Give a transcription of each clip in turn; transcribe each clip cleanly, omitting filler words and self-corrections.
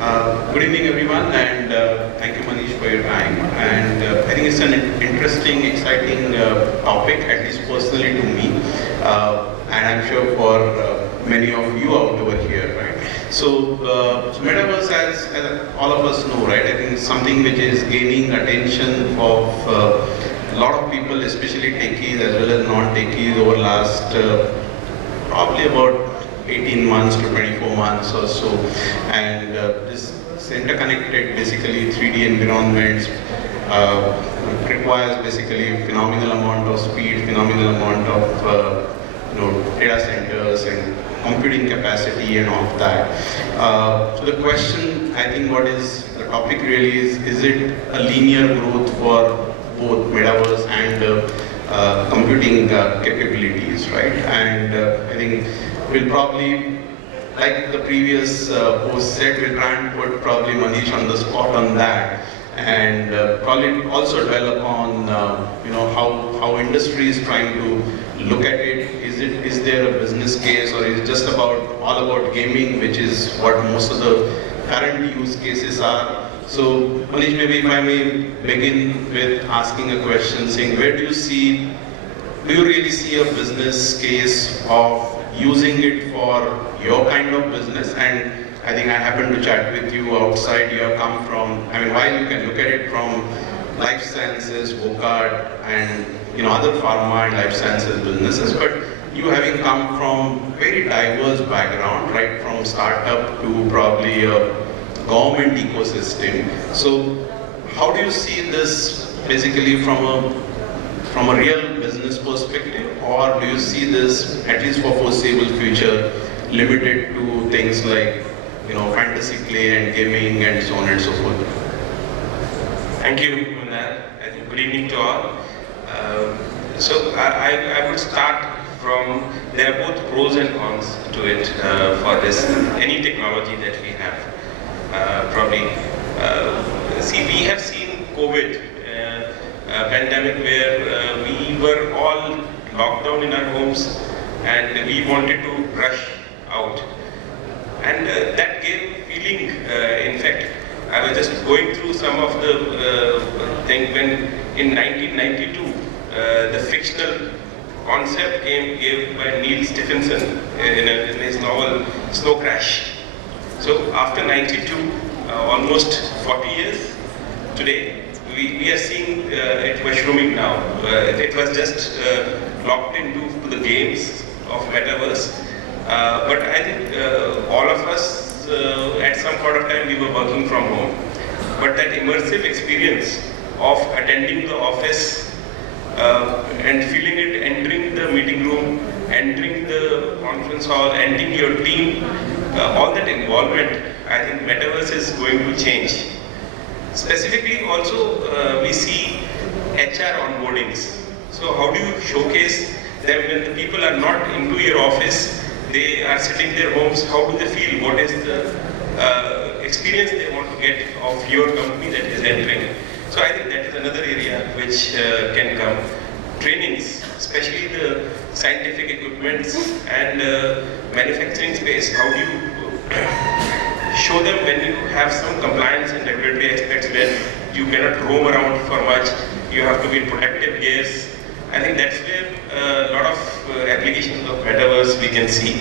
Good evening, everyone, and thank you, Manish, for your time. And I think it's an interesting, exciting topic, at least personally to me, and I'm sure for many of you out over here, right? So Metaverse, as all of us know, right? I think it's something which is gaining attention of a lot of people, especially techies as well as non-techies, over last probably about 18 months to 24 months or so, and this interconnected basically 3D environments requires basically phenomenal amount of speed, phenomenal amount of data centers and computing capacity and all of that. So the question, I think what is the topic really is it a linear growth for both Metaverse and computing capabilities, right? And I think we'll probably, like the previous host said, we'll try and put probably Manish on the spot on that, and probably also dwell upon how industry is trying to look at it. Is there a business case, or is it just all about gaming, which is what most of the current use cases are? So Manish, maybe if I may begin with asking a question, saying do you really see a business case of using it for your kind of business? And I think I happen to chat with you outside. You have come from, while you can look at it from life sciences, Wockhardt, and other pharma and life sciences businesses, but you having come from very diverse background, right, from startup to probably a government ecosystem. So how do you see this basically from a real business perspective, or do you see this, at least for foreseeable future, limited to things like fantasy play and gaming and so on and so forth? Thank you, Mandar. I think good evening to all. So I would start from, there are both pros and cons to it for this, any technology that we have. We have seen COVID pandemic where we were all locked down in our homes and we wanted to rush out. And that gave feeling, in fact, I was just going through some of the thing when in 1992, the fictional concept gave by Neil Stephenson in his novel Snow Crash. So after 92, almost 40 years, today we are seeing it mushrooming now. It was just locked into the games of Metaverse. But I think all of us, at some point of time, we were working from home. But that immersive experience of attending the office and feeling it, entering the meeting room, entering the conference hall, entering your team, all that involvement, I think Metaverse is going to change. Specifically also, we see HR onboardings. So how do you showcase them when the people are not into your office, they are sitting in their homes? How do they feel? What is the experience they want to get of your company that is entering? So I think that is another area which can come. Trainings, especially the scientific equipments and manufacturing space. How do you show them when you have some compliance and regulatory aspects where you cannot roam around for much, you have to be in protective gears. I think that's where a lot of applications of Metaverse we can see.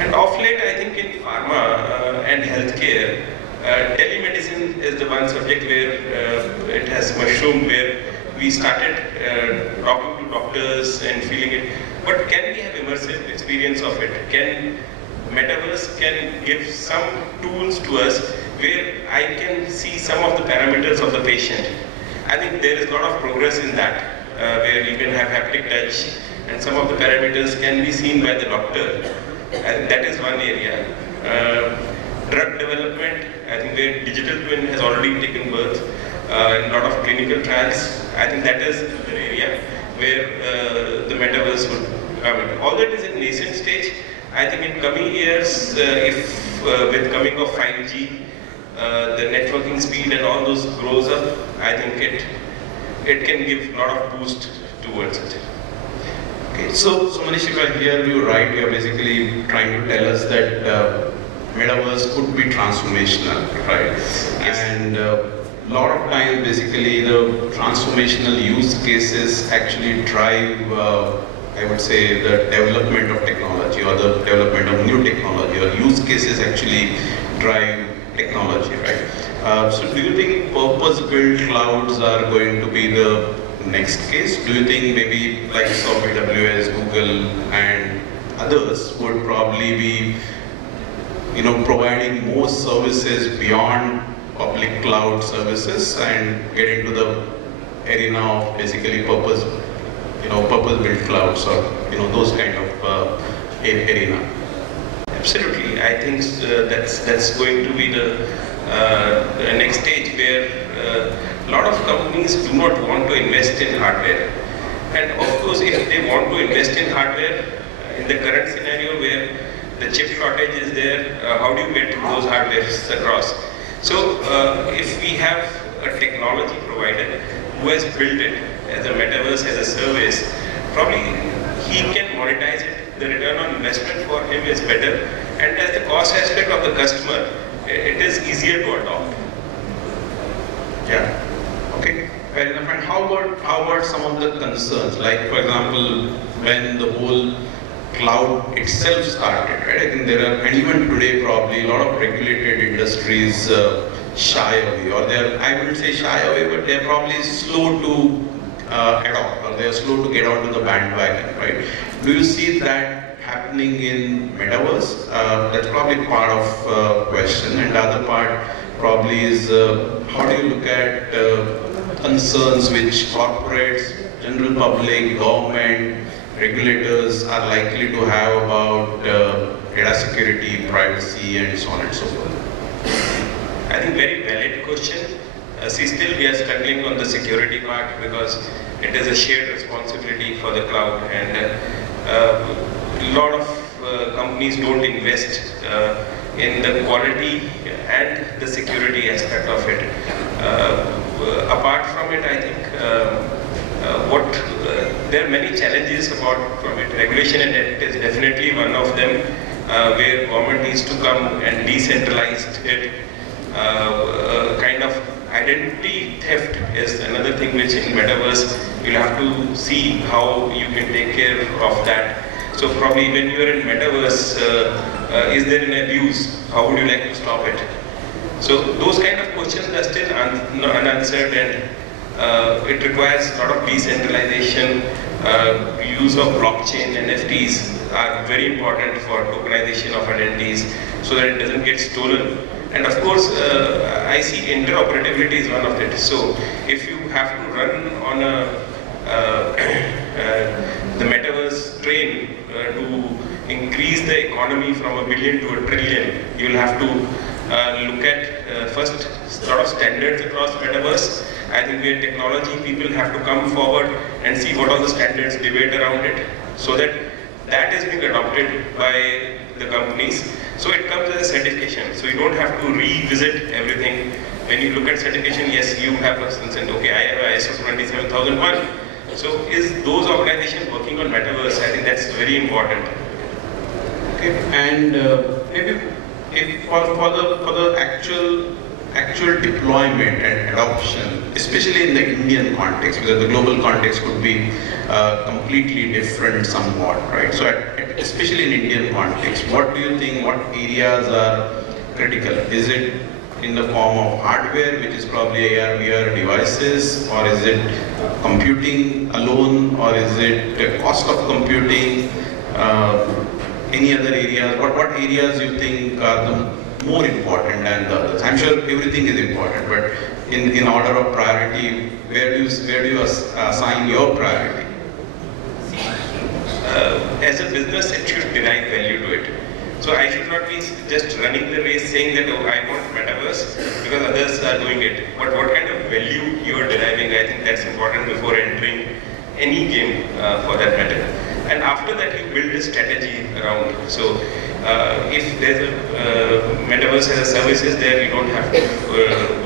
And of late, I think in pharma and healthcare, telemedicine is the one subject where it has mushroomed, where we started talking to doctors and feeling it. But can we have immersive experience of it? Can Metaverse can give some tools to us where I can see some of the parameters of the patient? I think there is a lot of progress in that, where you can have haptic touch and some of the parameters can be seen by the doctor. And that is one area. Drug development, I think where digital twin has already taken birth in a lot of clinical trials. I think that is an area where the Metaverse would come in. All that is in nascent stage. I think in coming years, if with coming of 5G, the networking speed and all those grows up, I think it can give a lot of boost towards it. Okay, so Manish, if I hear you right, you're basically trying to tell us that Metaverse could be transformational, right? Yes. And lot of times, basically, the transformational use cases actually drive, I would say, the development of technology or the development of new technology, or use cases actually drive technology, right? So do you think purpose-built clouds are going to be the next case? Do you think maybe like AWS, Google and others would probably be providing more services beyond public cloud services and get into the arena of basically purpose-built clouds, or those kind of arena? Absolutely, I think that's going to be the next stage where a lot of companies do not want to invest in hardware. And of course, if they want to invest in hardware, in the current scenario where the chip shortage is there, how do you get those hardwares across? So if we have a technology provider who has built it as a metaverse, as a service, probably he can monetize it. The return on investment for him is better, and as the cost aspect of the customer, it is easier to adopt. Yeah. Okay. Fair enough. And how about some of the concerns? Like, for example, when the whole cloud itself started, right? I think there are, and even today probably, a lot of regulated industries shy away, or I wouldn't say shy away, but they're probably slow to adopt, or they're slow to get onto the bandwagon, right? Do you see that happening in Metaverse? That's probably part of question. And the other part probably is how do you look at concerns which corporates, general public, government, regulators are likely to have about data security, privacy, and so on and so forth? I think very valid question. See, still we are struggling on the security part because it is a shared responsibility for the cloud, and a lot of companies don't invest in the quality and the security aspect of it. Apart from it, I think there are many challenges from it. Regulation and it is definitely one of them, where government needs to come and decentralize it. Kind of identity theft is another thing which in Metaverse you'll have to see how you can take care of that. So probably when you are in Metaverse, is there an abuse? How would you like to stop it? So those kind of questions are still unanswered, and it requires a lot of decentralization. Use of blockchain, NFTs are very important for tokenization of identities so that it doesn't get stolen. And of course, I see interoperability is one of it. So if you have to run on the Metaverse train to increase the economy from 1 billion to 1 trillion, you will have to look at first sort of standards across Metaverse. I think where technology people have to come forward and see what are the standards, debate around it, so that is being adopted by the companies. So it comes as a certification. So you don't have to revisit everything. When you look at certification, yes, you have a sense, and okay, I have ISO 27001. So is those organizations working on Metaverse? I think that's very important. Okay, and maybe if for the actual deployment and adoption, especially in the Indian context, because the global context could be completely different somewhat, right? So especially in Indian context, what do you think, what areas are critical? Is it in the form of hardware, which is probably AR, VR devices, or is it computing alone, or is it the cost of computing? Any other areas? What areas you think are the more important than the others? I'm sure everything is important, but in order of priority, where do you assign your priority? As a business, it should derive value to it. So I should not be just running the race saying that, oh, I want Metaverse because others are doing it. But what kind of value you are deriving, I think that's important before entering any game for that matter. And after that, you build a strategy around. So if there's a Metaverse as a service is there, you don't have to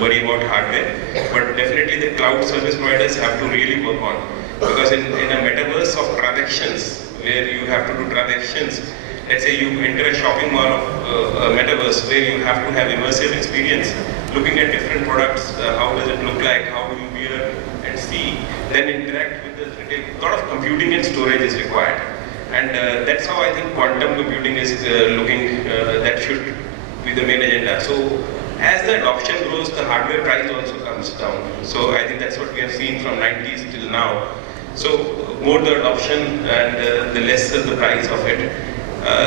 worry about hardware. But definitely the cloud service providers have to really work on. Because in a Metaverse of transactions, where you have to do transactions, let's say you enter a shopping mall of Metaverse where you have to have immersive experience, looking at different products, how does it look like, how do you wear and see, then interact with the retail. A lot of computing and storage is required. And that's how I think quantum computing is looking, that should be the main agenda. So as the adoption grows, the hardware price also comes down. So I think that's what we have seen from 90s till now. So more the adoption and the lesser the price of it.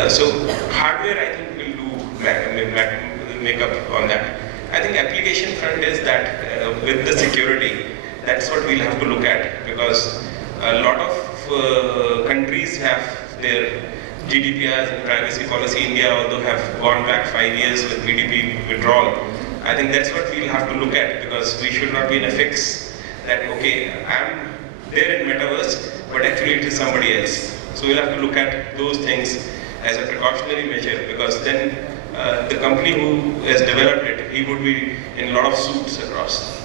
So hardware I think will do make up on that. I think application front is that with the security, that's what we'll have to look at, because a lot of countries have their GDPRs and privacy policy. India, although have gone back 5 years with GDP withdrawal, I think that's what we'll have to look at, because we should not be in a fix that, okay, I'm there in Metaverse, but actually it is somebody else. So we'll have to look at those things as a precautionary measure, because then the company who has developed it, he would be in a lot of suits across.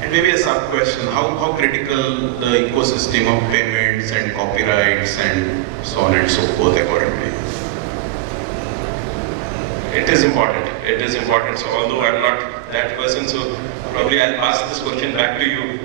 And maybe a sub question, how critical the ecosystem of payments and copyrights and so on and so forth according to you? It is important. It is important. So although I'm not that person, so probably I'll pass this question back to you.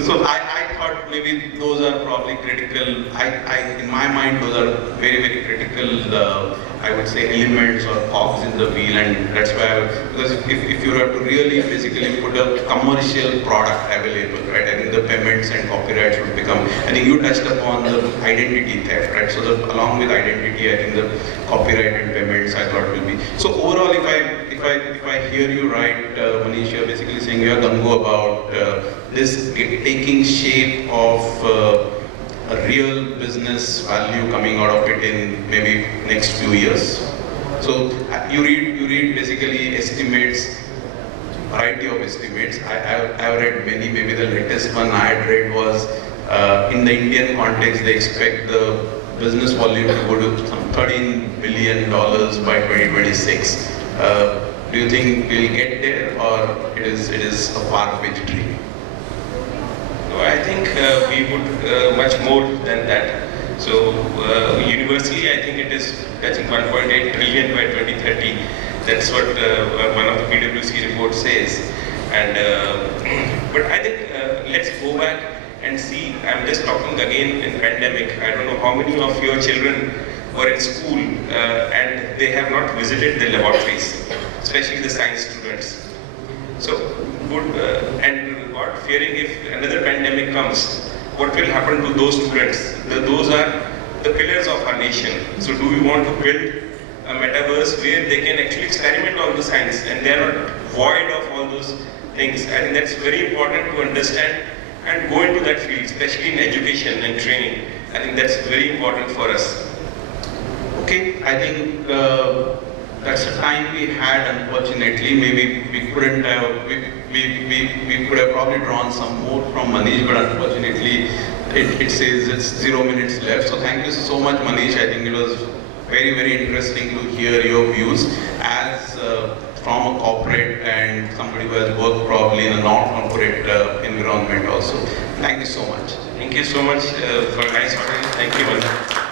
So I thought maybe those are probably critical. In my mind, those are very, very critical, I would say, elements or cogs in the wheel, and that's why, because if you have to really basically put a commercial product available, right, I think the payments and copyrights would become, I think you touched upon the identity theft, right, so along with identity, I think the copyright and payments I thought will be. So overall, if I hear you right, Manish, you're basically saying you're gung-ho about this taking shape of a real business value coming out of it in maybe next few years. So you read basically estimates, variety of estimates. I've read many. Maybe the latest one I had read was in the Indian context, they expect the business volume to go to some $13 billion by 2026. Do you think we'll get there, or it is a far-fetched dream? No, I think we would much more than that. So universally, I think it is touching 1.8 trillion by 2030. That's what one of the PwC reports says. And but I think let's go back and see. I'm just talking again in pandemic. I don't know how many of your children were in school and they have not visited the laboratories, especially the science students. So and God fearing if another pandemic comes, what will happen to those students? Those are the pillars of our nation. So do we want to build a metaverse where they can actually experiment on the science and they are not void of all those things? I think that's very important to understand and go into that field, especially in education and training. I think that's very important for us. Okay, I think that's the time we had, unfortunately. Maybe we couldn't have, we could have probably drawn some more from Manish, but unfortunately it says it's 0 minutes left. So thank you so much, Manish. I think it was very, very interesting to hear your views as from a corporate and somebody who has worked probably in a non-corporate environment also. Thank you so much. Thank you so much for a nice audience. Thank you, Mandar.